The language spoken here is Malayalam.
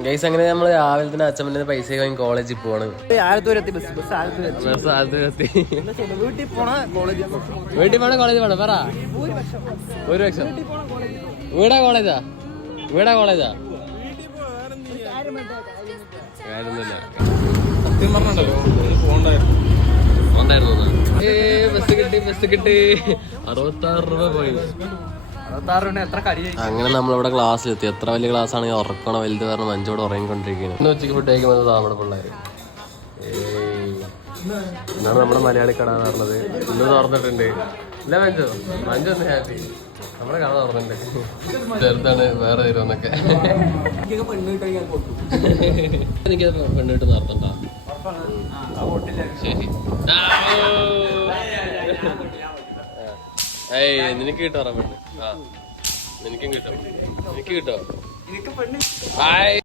ഗൈസ് അങ്ങനെ നമ്മള് രാവിലെ തന്നെ അച്ഛമ്മന്റെ പൈസ വാങ്ങി കോളേജിൽ പോവാണ്. വീട്ടിൽ പോണ കോളേജിൽ പോണ പറ. 1 ലക്ഷം വീടാ കോളേജാ കാര്യമൊന്നുമില്ല. ബസ് കിട്ടി 66 രൂപ പോയി. അങ്ങനെ നമ്മളിവിടെ ക്ലാസ്സിലെത്തി. എത്ര വലിയ ക്ലാസ് ആണെങ്കിൽ ഉറക്കണോ വലുത് കാരണം മഞ്ചോട് ഉറങ്ങിക്കൊണ്ടിരിക്കുകയാണ്. ഇന്ന് ഉച്ചയ്ക്ക് ഫുഡ് കഴിക്കുമ്പോൾ നമ്മുടെ പിള്ളേർ എന്നാണ് നമ്മുടെ മലയാളി കട എന്ന് പറഞ്ഞത്. ഇന്ന് തുറന്നിട്ടുണ്ട്. ഇല്ല മഞ്ചു ഒന്ന് ഹാപ്പി. നമ്മുടെ കട തുറന്നിട്ടുണ്ട്. ചെറുതാണ് വേറെ തരുമെന്നൊക്കെ. എനിക്ക് പെണ്ണ് കിട്ടുന്ന അർത്ഥം ശരി. ഏയ് നിനക്ക് കിട്ടോ പെണ്ണ്? ആ നിനക്കും കിട്ടോ. എനിക്ക് കിട്ടോ?